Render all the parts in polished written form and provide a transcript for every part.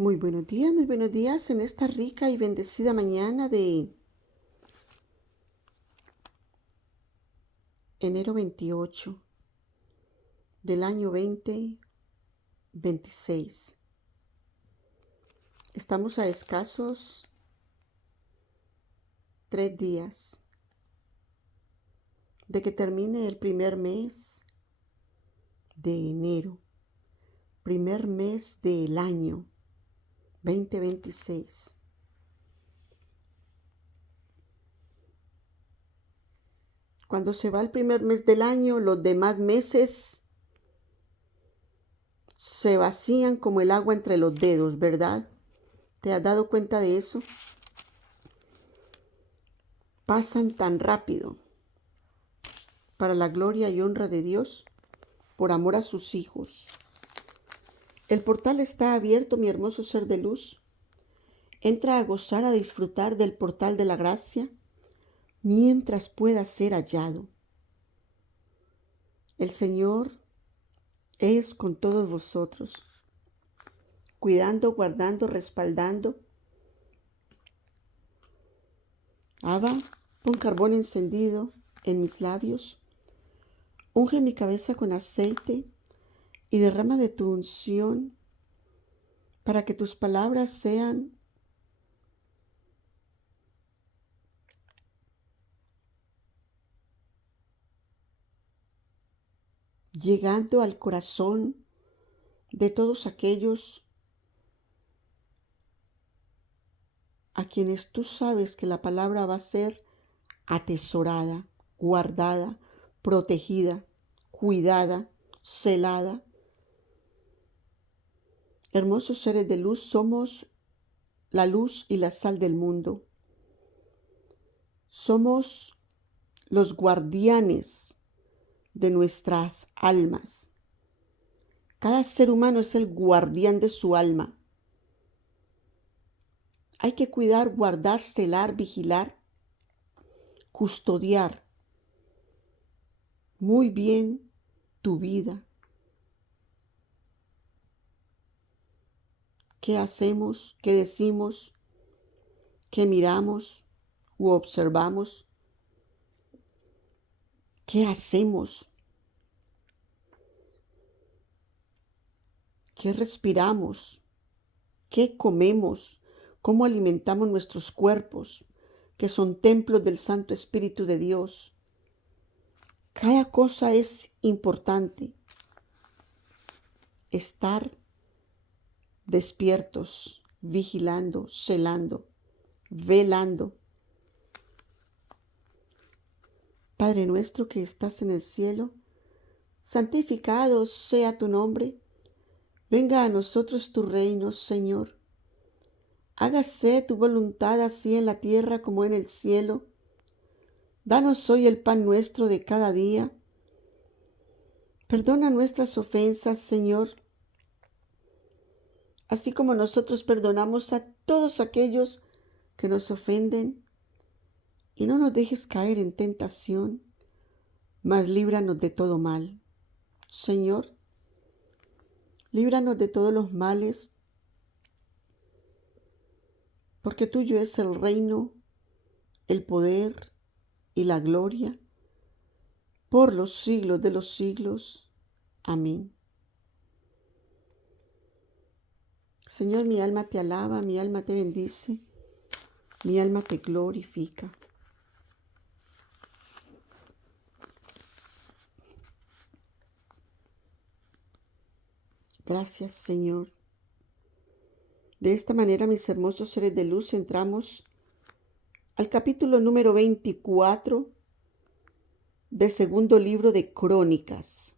Muy buenos días en esta rica y bendecida mañana de enero 28 del año 2026. Estamos a escasos 3 días de que termine el primer mes de enero, primer mes del año 2026. Cuando se va el primer mes del año, los demás meses se vacían como el agua entre los dedos, ¿verdad? ¿Te has dado cuenta de eso? Pasan tan rápido para la gloria y honra de Dios por amor a sus hijos. El portal está abierto, mi hermoso ser de luz. Entra a gozar, a disfrutar del portal de la gracia mientras pueda ser hallado. El Señor es con todos vosotros, cuidando, guardando, respaldando. Abba, pon carbón encendido en mis labios, unge mi cabeza con aceite y derrama de tu unción para que tus palabras sean llegando al corazón de todos aquellos a quienes tú sabes que la palabra va a ser atesorada, guardada, protegida, cuidada, celada. Hermosos seres de luz, somos la luz y la sal del mundo. Somos los guardianes de nuestras almas. Cada ser humano es el guardián de su alma. Hay que cuidar, guardar, celar, vigilar, custodiar muy bien tu vida. ¿Qué hacemos? ¿Qué decimos? ¿Qué miramos u observamos? ¿Qué hacemos? ¿Qué respiramos? ¿Qué comemos? ¿Cómo alimentamos nuestros cuerpos, que son templos del Santo Espíritu de Dios? Cada cosa es importante. Estar despiertos, vigilando, celando, velando. Padre nuestro que estás en el cielo, santificado sea tu nombre. Venga a nosotros tu reino, Señor. Hágase tu voluntad así en la tierra como en el cielo. Danos hoy el pan nuestro de cada día. Perdona nuestras ofensas, Señor, así como nosotros perdonamos a todos aquellos que nos ofenden. Y no nos dejes caer en tentación, mas líbranos de todo mal. Señor, líbranos de todos los males, porque tuyo es el reino, el poder y la gloria, por los siglos de los siglos. Amén. Señor, mi alma te alaba, mi alma te bendice, mi alma te glorifica. Gracias, Señor. De esta manera, mis hermosos seres de luz, entramos al capítulo número 24 del segundo libro de Crónicas.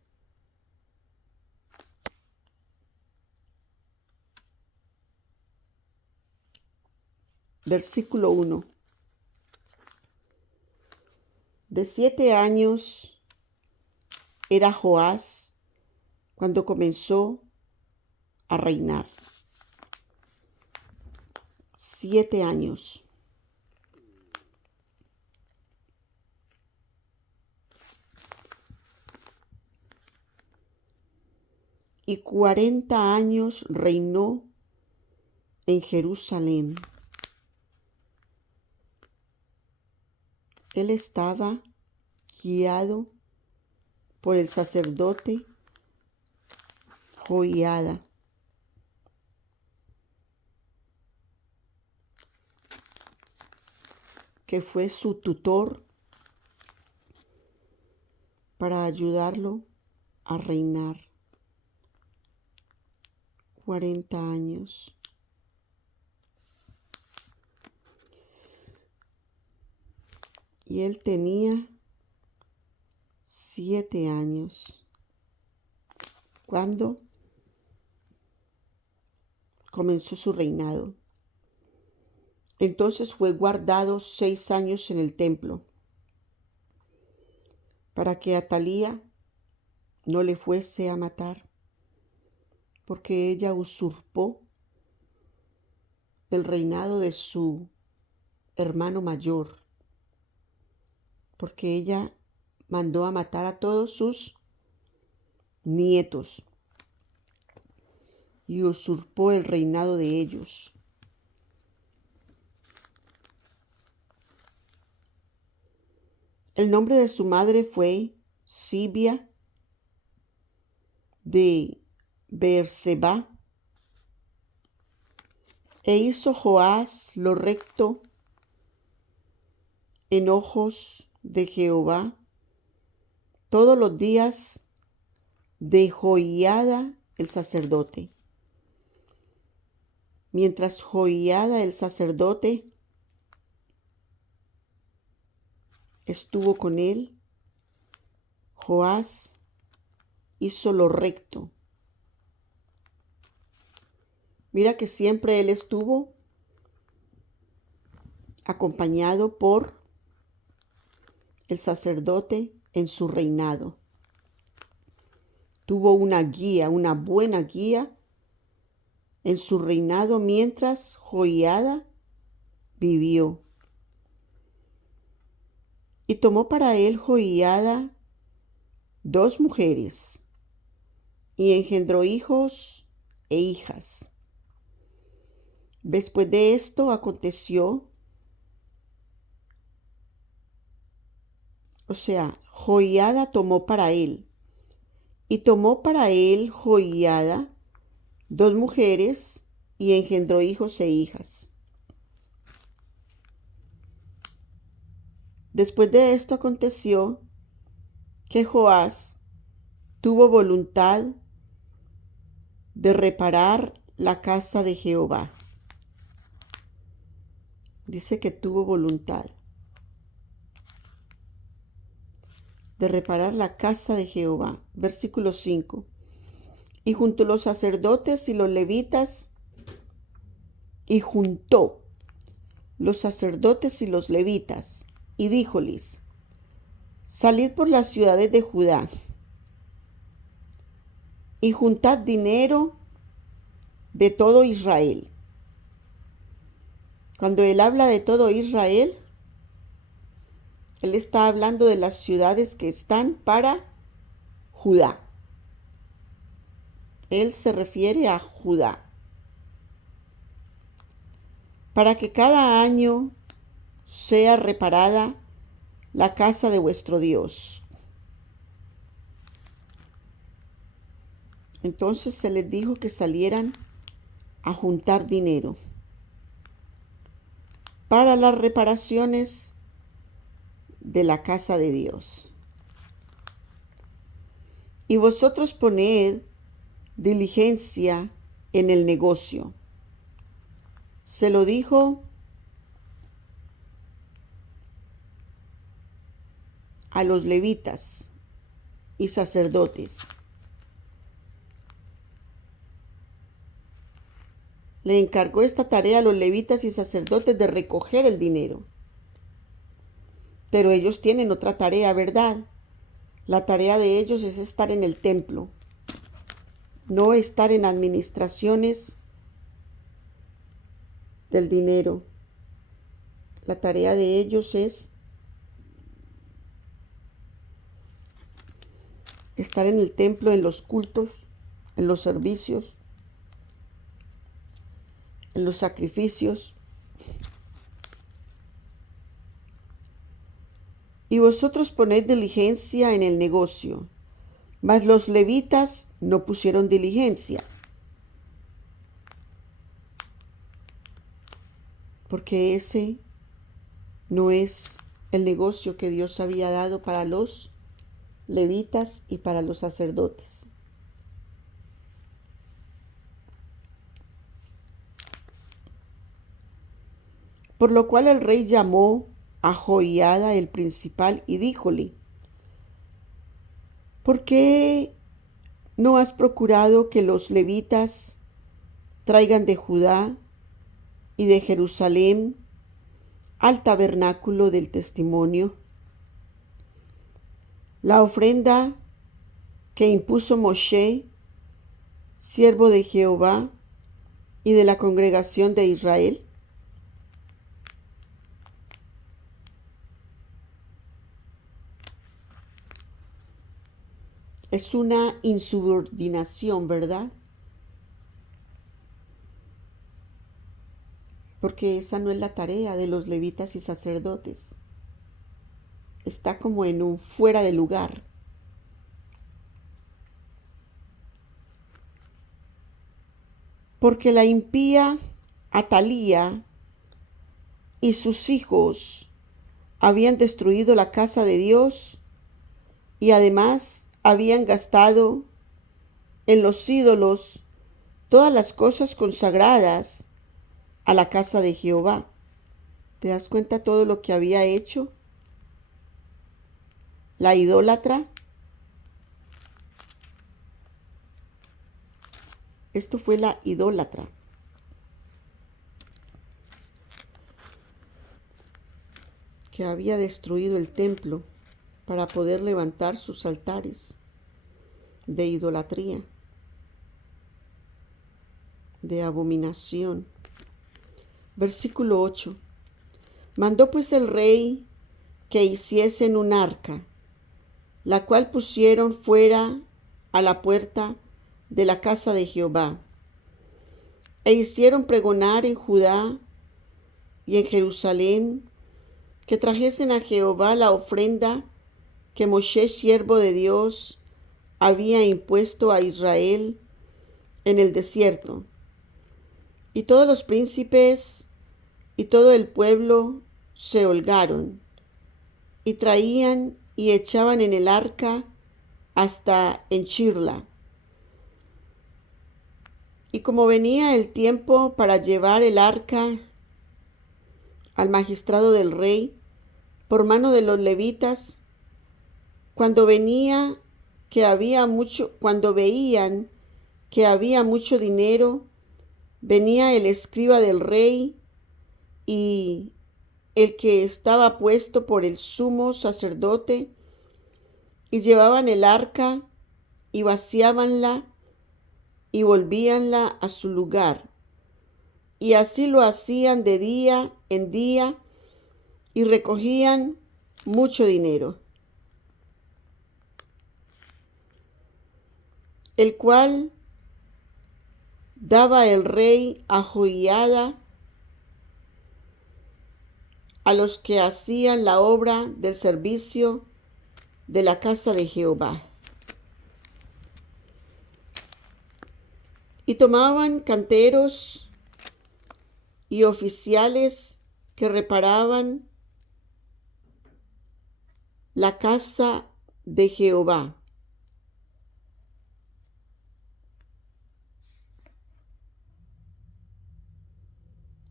Versículo 1. De 7 años era Joás cuando comenzó a reinar. 7 años. Y 40 años reinó en Jerusalén. Él estaba guiado por el sacerdote Joiada, que fue su tutor para ayudarlo a reinar 40 años. Y él tenía 7 años cuando comenzó su reinado. Entonces fue guardado 6 años en el templo para que Atalía no le fuese a matar, porque ella usurpó el reinado de su hermano mayor, porque ella mandó a matar a todos sus nietos y usurpó el reinado de ellos. El nombre de su madre fue Sibia de Beerseba, e hizo Joás lo recto en ojos de Jehová todos los días de Joiada el sacerdote. Mientras Joiada el sacerdote estuvo con él, Joás hizo lo recto. Mira que siempre él estuvo acompañado por el sacerdote en su reinado. Tuvo una guía, una buena guía en su reinado mientras Joiada vivió. Y tomó para él Joiada 2 mujeres y engendró hijos e hijas. Después de esto aconteció, Joiada tomó para él, y tomó para él Joiada 2 mujeres y engendró hijos e hijas. Después de esto aconteció que Joás tuvo voluntad de reparar la casa de Jehová. Dice que tuvo voluntad de reparar la casa de Jehová. Versículo 5. Y juntó los sacerdotes y los levitas, y díjoles: salid por las ciudades de Judá, y juntad dinero de todo Israel. Cuando él habla de todo Israel, él está hablando de las ciudades que están para Judá. Él se refiere a Judá. Para que cada año sea reparada la casa de vuestro Dios. Entonces se les dijo que salieran a juntar dinero para las reparaciones de la casa de Dios. Y vosotros poned diligencia en el negocio. Se lo dijo a los levitas y sacerdotes. Le encargó esta tarea a los levitas y sacerdotes de recoger el dinero. Pero ellos tienen otra tarea, ¿verdad? La tarea de ellos es estar en el templo, no estar en administraciones del dinero. La tarea de ellos es estar en el templo, en los cultos, en los servicios. en los sacrificios. Y vosotros poned diligencia en el negocio, mas los levitas no pusieron diligencia, porque ese no es el negocio que Dios había dado para los levitas y para los sacerdotes. Por lo cual el rey llamó a Joiada el principal y díjole: ¿por qué no has procurado que los levitas traigan de Judá y de Jerusalén al tabernáculo del testimonio la ofrenda que impuso Moshe, siervo de Jehová y de la congregación de Israel? Es una insubordinación, ¿verdad? Porque esa no es la tarea de los levitas y sacerdotes. Está como en un fuera de lugar. Porque la impía Atalía y sus hijos habían destruido la casa de Dios y además habían gastado en los ídolos todas las cosas consagradas a la casa de Jehová. ¿Te das cuenta todo lo que había hecho la idólatra? Esto fue la idólatra. Que había destruido el templo para poder levantar sus altares de idolatría, de abominación. Versículo 8. Mandó pues el rey que hiciesen un arca, la cual pusieron fuera a la puerta de la casa de Jehová, e hicieron pregonar en Judá y en Jerusalén que trajesen a Jehová la ofrenda que Moshe, siervo de Dios, había impuesto a Israel en el desierto. Y todos los príncipes y todo el pueblo se holgaron, y traían y echaban en el arca hasta henchirla. Y como venía el tiempo para llevar el arca al magistrado del rey por mano de los levitas, cuando veían que había mucho dinero, venía el escriba del rey y el que estaba puesto por el sumo sacerdote, y llevaban el arca y vaciábanla y volvíanla a su lugar. Y así lo hacían de día en día y recogían mucho dinero, el cual daba el rey a Joiada a los que hacían la obra del servicio de la casa de Jehová. Y tomaban canteros y oficiales que reparaban la casa de Jehová.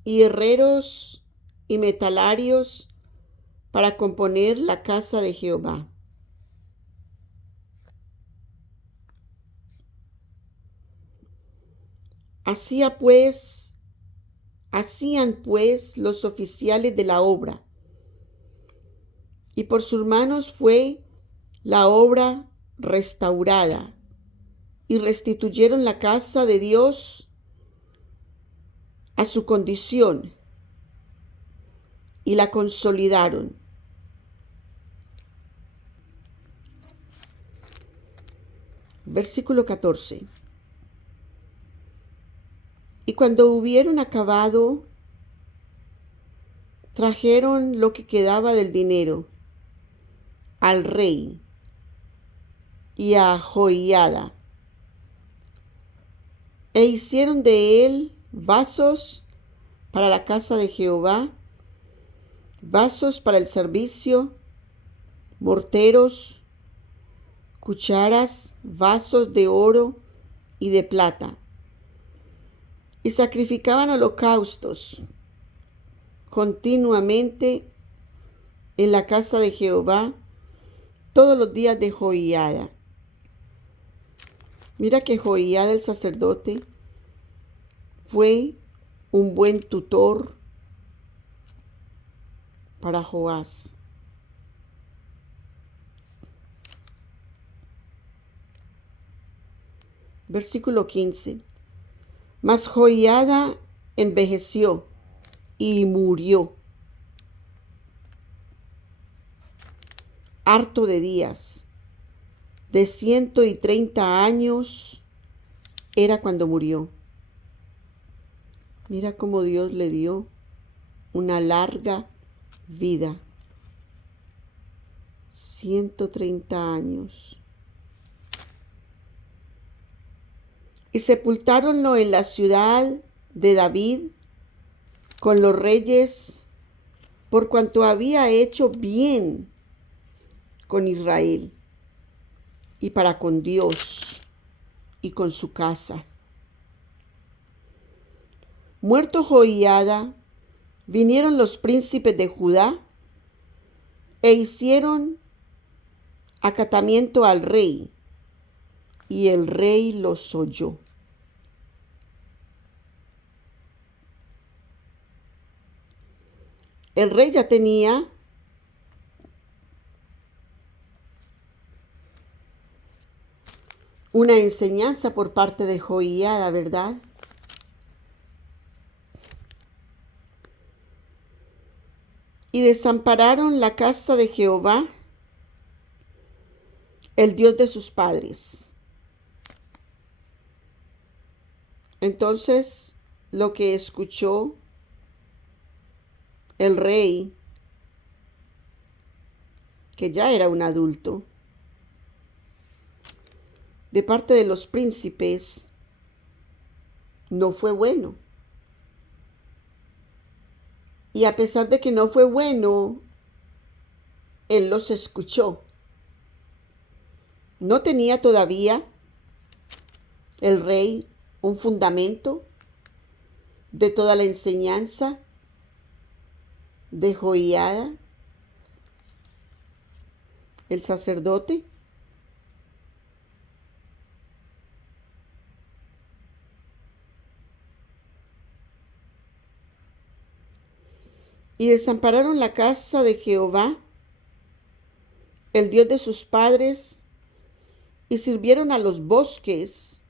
Y herreros y metalarios para componer la casa de Jehová. Hacían pues los oficiales de la obra, y por sus manos fue la obra restaurada, y restituyeron la casa de Dios a su condición, y la consolidaron. Versículo 14. Y cuando hubieron acabado, trajeron lo que quedaba del dinero al rey y a Joiada, e hicieron de él vasos para la casa de Jehová, vasos para el servicio, morteros, cucharas, vasos de oro y de plata. Y sacrificaban holocaustos continuamente en la casa de Jehová todos los días de Joiada. Mira que Joiada el sacerdote fue un buen tutor para Joás. Versículo 15. Mas Joiada envejeció y murió, harto de días, de 130 años era cuando murió. Mira cómo Dios le dio una larga vida. 130 años. Y sepultáronlo en la ciudad de David con los reyes, por cuanto había hecho bien con Israel y para con Dios y con su casa. Muerto Joiada, vinieron los príncipes de Judá e hicieron acatamiento al rey, y el rey los oyó. El rey ya tenía una enseñanza por parte de Joiada, ¿verdad? Y desampararon la casa de Jehová, el Dios de sus padres. Entonces, lo que escuchó el rey, que ya era un adulto, de parte de los príncipes, no fue bueno. Y a pesar de que no fue bueno, él los escuchó. No tenía todavía el rey un fundamento de toda la enseñanza de Joiada, el sacerdote. Y desampararon la casa de Jehová, el Dios de sus padres, y sirvieron a los bosques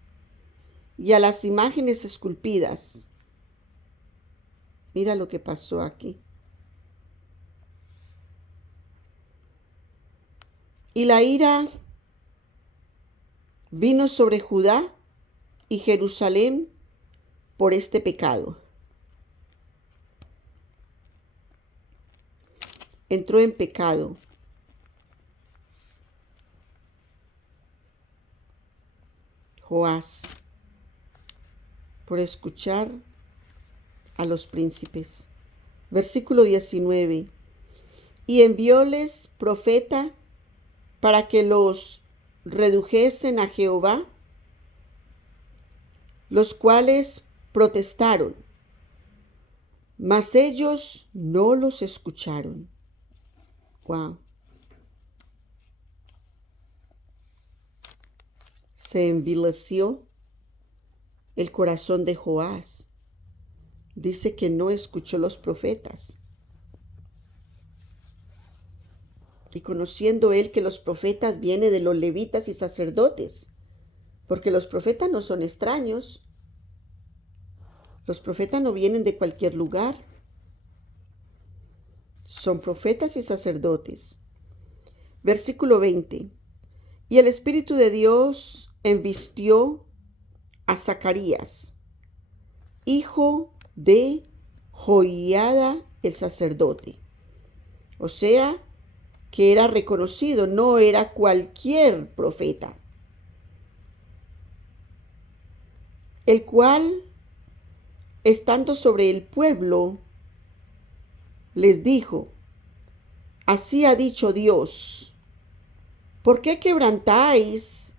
y a las imágenes esculpidas. Mira lo que pasó aquí. Y la ira vino sobre Judá y Jerusalén por este pecado. Entró en pecado. Joás, por escuchar a los príncipes. Versículo 19. Y envióles profeta para que los redujesen a Jehová, los cuales protestaron, mas ellos no los escucharon. Wow. Se envileció el corazón de Joás. Dice que no escuchó los profetas. Y conociendo él que los profetas vienen de los levitas y sacerdotes, porque los profetas no son extraños. Los profetas no vienen de cualquier lugar. Son profetas y sacerdotes. Versículo 20. Y el Espíritu de Dios envistió a Zacarías, hijo de Joiada el sacerdote. O sea, que era reconocido, no era cualquier profeta, el cual, estando sobre el pueblo, les dijo: así ha dicho Dios, ¿por qué quebrantáis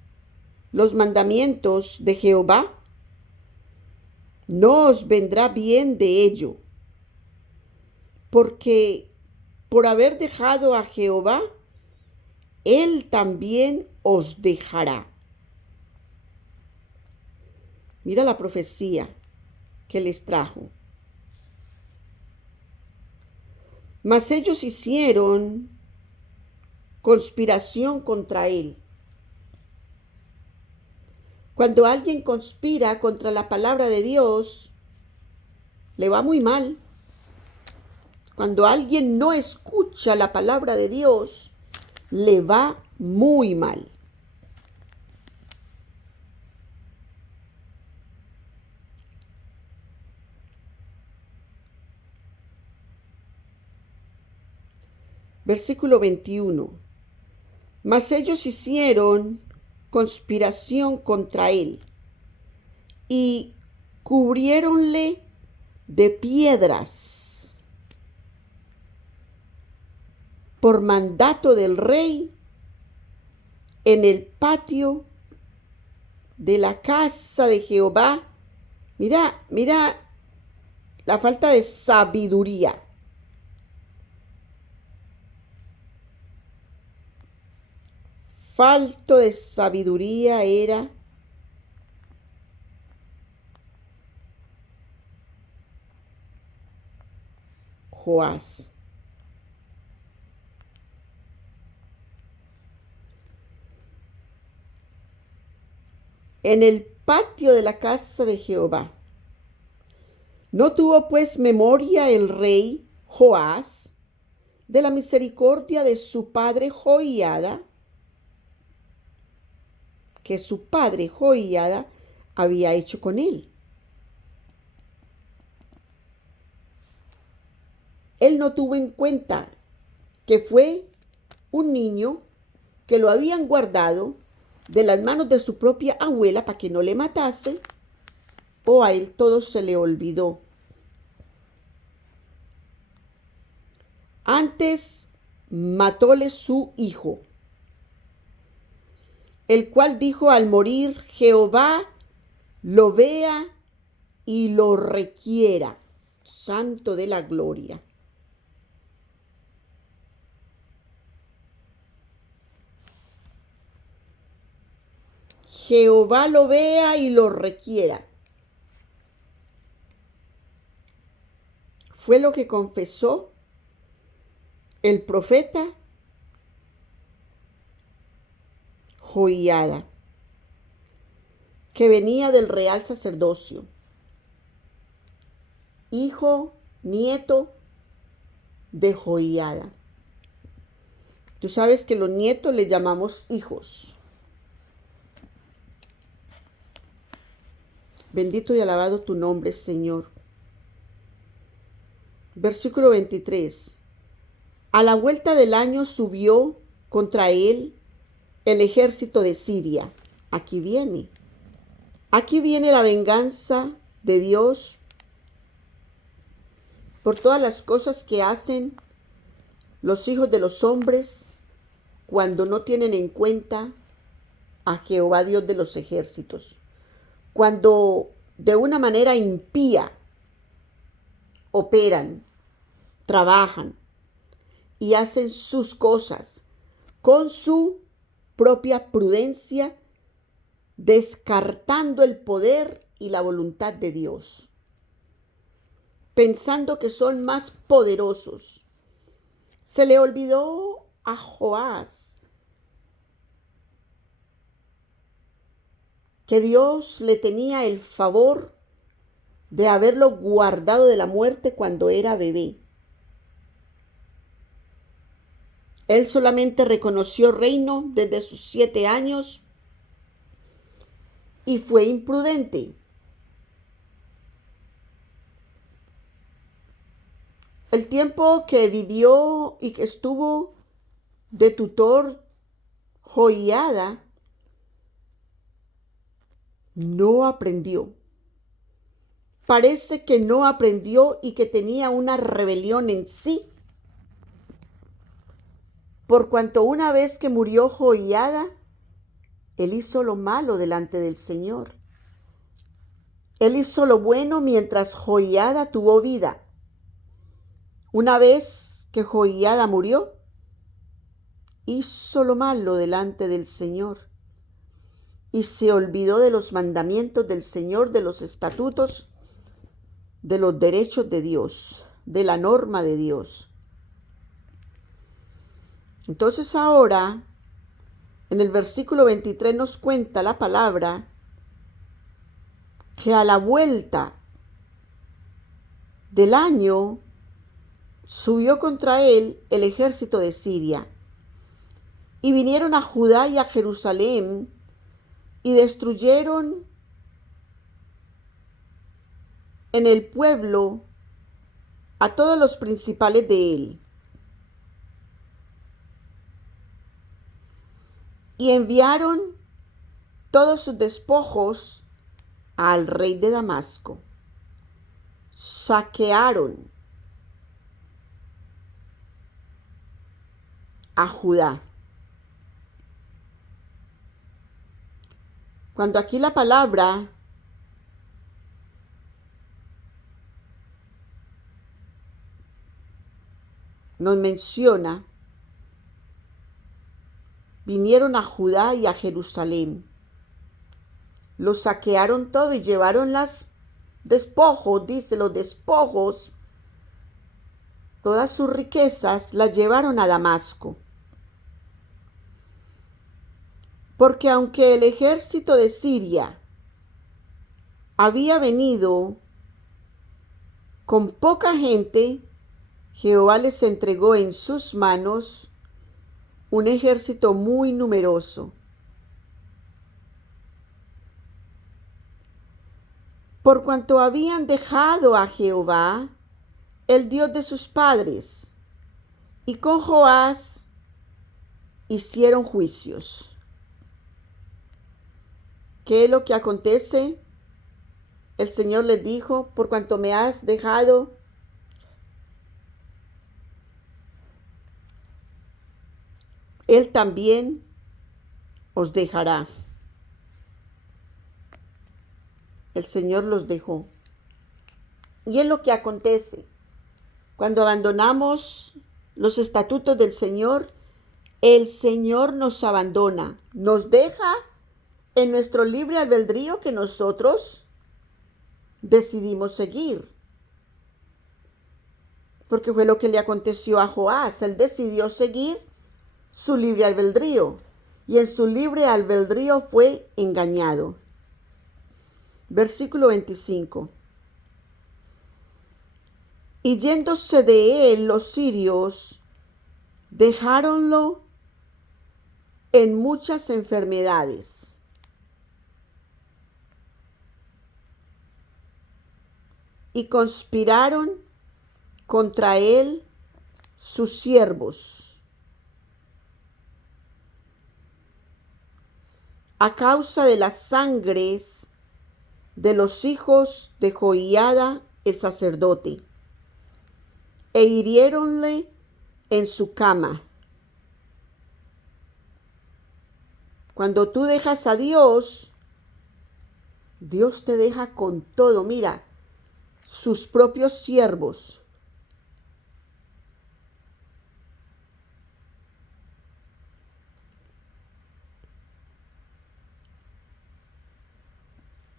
los mandamientos de Jehová? No os vendrá bien de ello, porque por haber dejado a Jehová, Él también os dejará. Mira la profecía que les trajo. Mas ellos hicieron conspiración contra él. Cuando alguien conspira contra la palabra de Dios, le va muy mal. Cuando alguien no escucha la palabra de Dios, le va muy mal. Versículo 21. Mas ellos hicieron conspiración contra él y cubriéronle de piedras por mandato del rey en el patio de la casa de Jehová. Mira la falta de sabiduría. Falto de sabiduría era Joás. En el patio de la casa de Jehová. No tuvo pues memoria el rey Joás de la misericordia de su padre Joiada, que su padre Joiada había hecho con él. Él no tuvo en cuenta que fue un niño que lo habían guardado de las manos de su propia abuela para que no le matase, o a él todo se le olvidó. Antes matóle su hijo, el cual dijo al morir: Jehová lo vea y lo requiera. Santo de la gloria. Jehová lo vea y lo requiera. Fue lo que confesó el profeta Joiada, que venía del real sacerdocio, hijo, nieto de Joiada. Tú sabes que los nietos les llamamos hijos. Bendito y alabado tu nombre, Señor. Versículo 23. A la vuelta del año subió contra él el ejército de Siria. Aquí viene la venganza de Dios por todas las cosas que hacen los hijos de los hombres cuando no tienen en cuenta a Jehová Dios de los ejércitos. Cuando de una manera impía operan, trabajan y hacen sus cosas con su propia prudencia, descartando el poder y la voluntad de Dios, pensando que son más poderosos. Se le olvidó a Joás que Dios le tenía el favor de haberlo guardado de la muerte cuando era bebé. Él solamente reconoció reino desde sus 7 años y fue imprudente. El tiempo que vivió y que estuvo de tutor Joiada, no aprendió. Parece que no aprendió y que tenía una rebelión en sí. Por cuanto una vez que murió Joiada, él hizo lo malo delante del Señor. Él hizo lo bueno mientras Joiada tuvo vida. Una vez que Joiada murió, hizo lo malo delante del Señor y se olvidó de los mandamientos del Señor, de los estatutos, de los derechos de Dios, de la norma de Dios. Entonces ahora, en el versículo 23 nos cuenta la palabra que a la vuelta del año subió contra él el ejército de Siria y vinieron a Judá y a Jerusalén y destruyeron en el pueblo a todos los principales de él. Y enviaron todos sus despojos al rey de Damasco. Saquearon a Judá. Cuando aquí la palabra nos menciona, vinieron a Judá y a Jerusalén. Los saquearon todo y llevaron los despojos, todas sus riquezas las llevaron a Damasco. Porque aunque el ejército de Siria había venido con poca gente, Jehová les entregó en sus manos un ejército muy numeroso. Por cuanto habían dejado a Jehová, el Dios de sus padres, y con Joás hicieron juicios. ¿Qué es lo que acontece? El Señor les dijo, por cuanto me has dejado, Él también os dejará. El Señor los dejó. Y es lo que acontece. Cuando abandonamos los estatutos del Señor, el Señor nos abandona, nos deja en nuestro libre albedrío que nosotros decidimos seguir. Porque fue lo que le aconteció a Joás. Él decidió seguir su libre albedrío y en su libre albedrío fue engañado. Versículo 25. Y yéndose de él los sirios, dejáronlo en muchas enfermedades. Y conspiraron contra él sus siervos, a causa de las sangres de los hijos de Joiada el sacerdote, e hiriéronle en su cama. Cuando tú dejas a Dios, Dios te deja con todo. Mira, sus propios siervos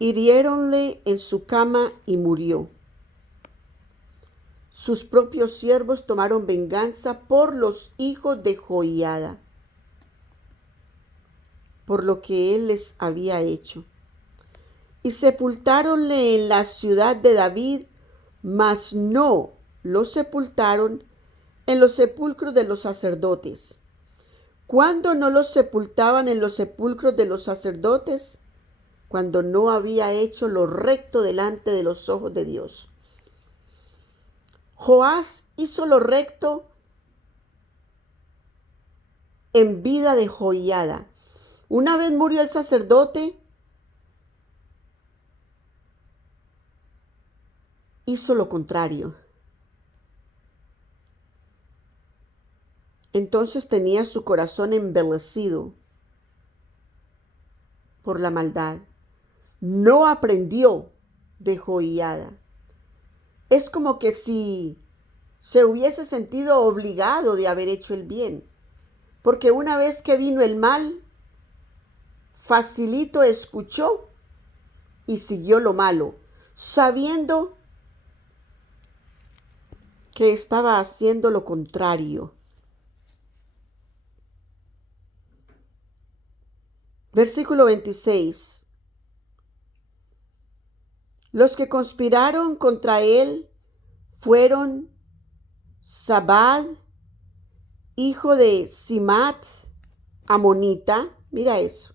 hiriéronle en su cama y murió. Sus propios siervos tomaron venganza por los hijos de Joiada, por lo que él les había hecho. Y sepultáronle en la ciudad de David, mas no lo sepultaron en los sepulcros de los sacerdotes. ¿Cuándo no los sepultaban en los sepulcros de los sacerdotes? Cuando no había hecho lo recto delante de los ojos de Dios. Joás hizo lo recto en vida de Joiada. Una vez murió el sacerdote, hizo lo contrario. Entonces tenía su corazón embelecido por la maldad. No aprendió de Joiada. Es como que si se hubiese sentido obligado de haber hecho el bien, porque una vez que vino el mal, facilito escuchó y siguió lo malo, sabiendo que estaba haciendo lo contrario. Versículo 26. Los que conspiraron contra él fueron Zabad, hijo de Simat, amonita. Mira eso.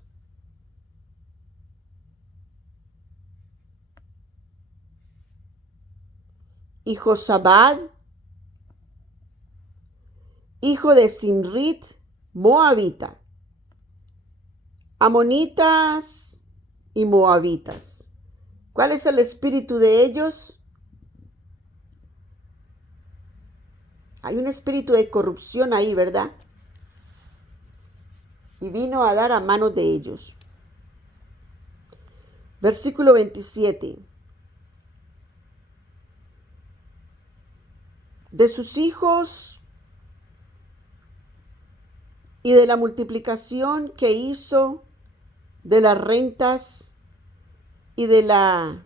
Y Josabad, hijo de Simrit, moabita. Amonitas y moabitas. ¿Cuál es el espíritu de ellos? Hay un espíritu de corrupción ahí, ¿verdad? Y vino a dar a manos de ellos. Versículo 27. De sus hijos y de la multiplicación que hizo de las rentas y de la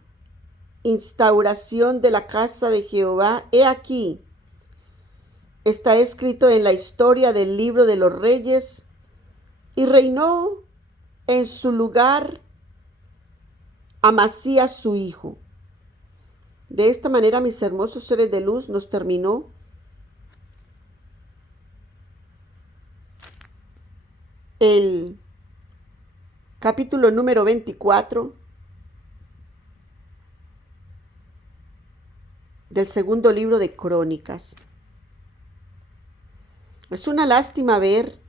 instauración de la casa de Jehová, he aquí, está escrito en la historia del libro de los reyes, y reinó en su lugar Amasías su hijo. De esta manera, mis hermosos seres de luz, nos terminó el capítulo número 24 del segundo libro de Crónicas. Es una lástima ver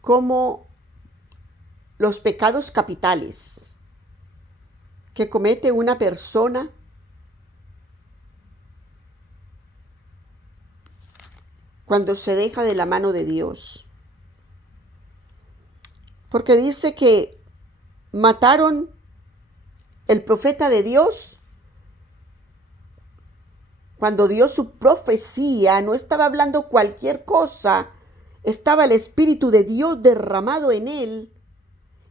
cómo los pecados capitales que comete una persona cuando se deja de la mano de Dios. Porque dice que mataron el profeta de Dios. Cuando dio su profecía, no estaba hablando cualquier cosa, estaba el Espíritu de Dios derramado en él,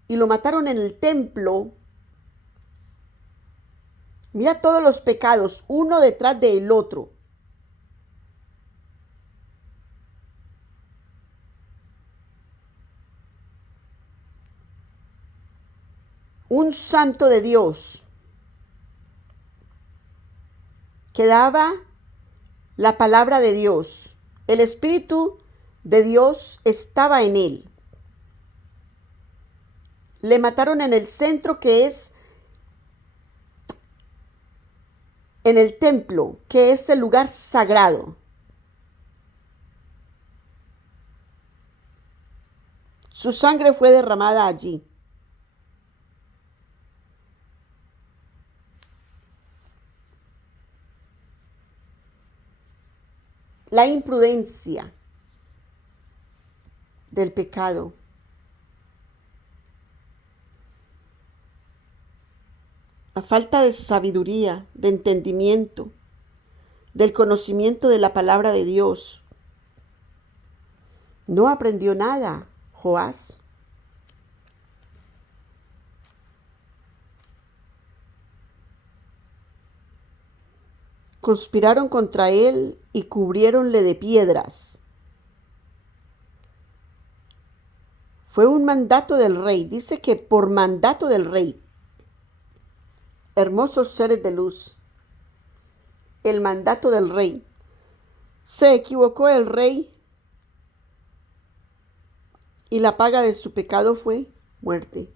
y lo mataron en el templo. Mira todos los pecados, uno detrás del otro. Un santo de Dios que daba la palabra de Dios. El Espíritu de Dios estaba en él. Le mataron en el centro, que es en el templo, que es el lugar sagrado. Su sangre fue derramada allí. La imprudencia del pecado. La falta de sabiduría, de entendimiento, del conocimiento de la palabra de Dios. No aprendió nada, Joás. Conspiraron contra él y cubriéronle de piedras. Fue un mandato del rey. Dice que por mandato del rey. Hermosos seres de luz. El mandato del rey. Se equivocó el rey y la paga de su pecado fue muerte.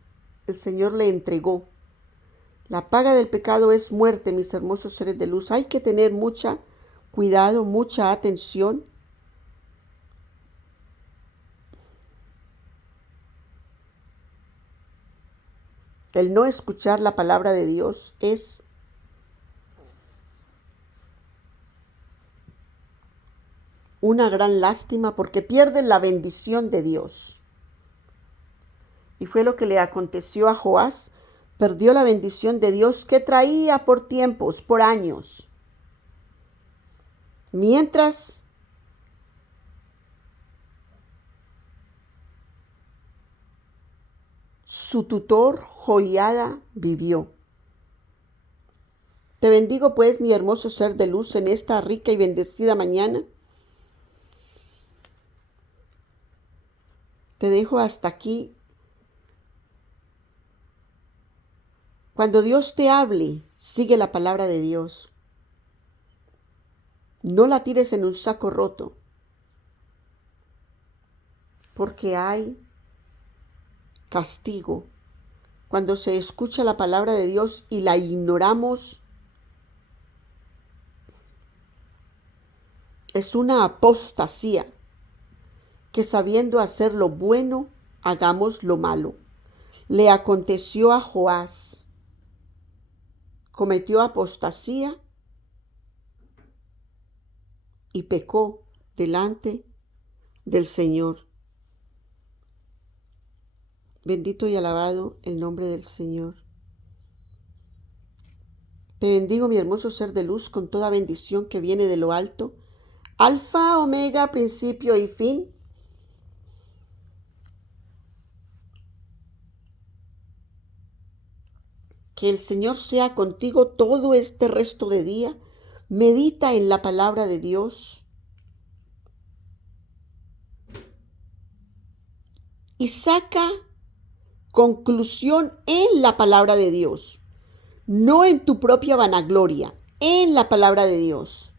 El Señor le entregó La paga del pecado es muerte, mis hermosos seres de luz. Hay que tener mucha cuidado, mucha atención. El no escuchar la palabra de Dios es una gran lástima porque pierden la bendición de Dios. Y fue lo que le aconteció a Joás. Perdió la bendición de Dios que traía por tiempos, por años. Mientras su tutor Joiada vivió. Te bendigo pues, mi hermoso ser de luz, en esta rica y bendecida mañana. Te dejo hasta aquí. Cuando Dios te hable, sigue la palabra de Dios. No la tires en un saco roto, porque hay castigo cuando se escucha la palabra de Dios y la ignoramos. Es una apostasía, que sabiendo hacer lo bueno, hagamos lo malo. Le aconteció a Joás. Cometió apostasía y pecó delante del Señor. Bendito y alabado el nombre del Señor. Te bendigo, mi hermoso ser de luz, con toda bendición que viene de lo alto. Alfa, omega, principio y fin. Que el Señor sea contigo todo este resto de día. Medita en la palabra de Dios. Y saca conclusión en la palabra de Dios. No en tu propia vanagloria, en la palabra de Dios.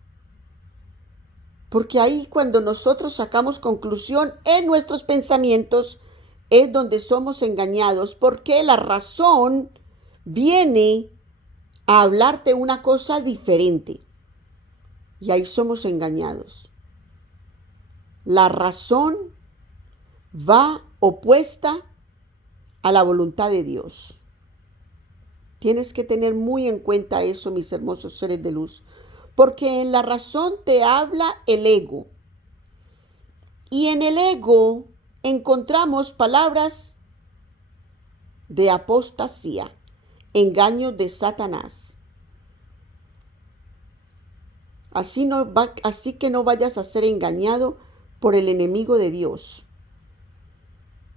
Porque ahí cuando nosotros sacamos conclusión en nuestros pensamientos, es donde somos engañados, porque la razón viene a hablarte una cosa diferente. Y ahí somos engañados. La razón va opuesta a la voluntad de Dios. Tienes que tener muy en cuenta eso, mis hermosos seres de luz, porque en la razón te habla el ego. Y en el ego encontramos palabras de apostasía, engaños de Satanás. Así que no vayas a ser engañado por el enemigo de Dios,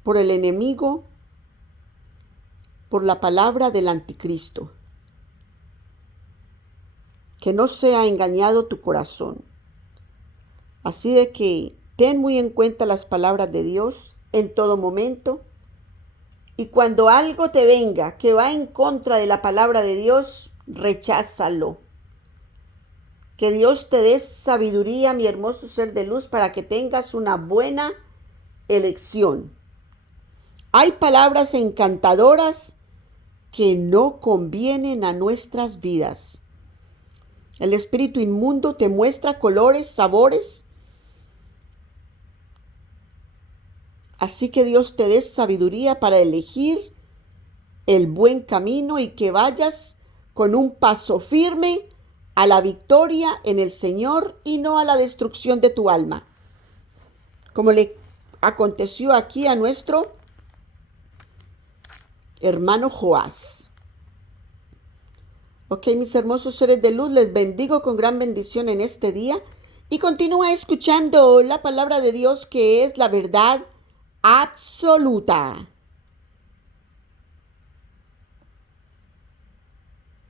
por el enemigo, por la palabra del anticristo. Que no sea engañado tu corazón. Así de que ten muy en cuenta las palabras de Dios en todo momento. Y cuando algo te venga que va en contra de la palabra de Dios, recházalo. Que Dios te dé sabiduría, mi hermoso ser de luz, para que tengas una buena elección. Hay palabras encantadoras que no convienen a nuestras vidas. El espíritu inmundo te muestra colores, sabores. Así que Dios te dé sabiduría para elegir el buen camino y que vayas con un paso firme a la victoria en el Señor y no a la destrucción de tu alma. Como le aconteció aquí a nuestro hermano Joás. Ok, mis hermosos seres de luz, les bendigo con gran bendición en este día y continúa escuchando la palabra de Dios, que es la verdad absoluta.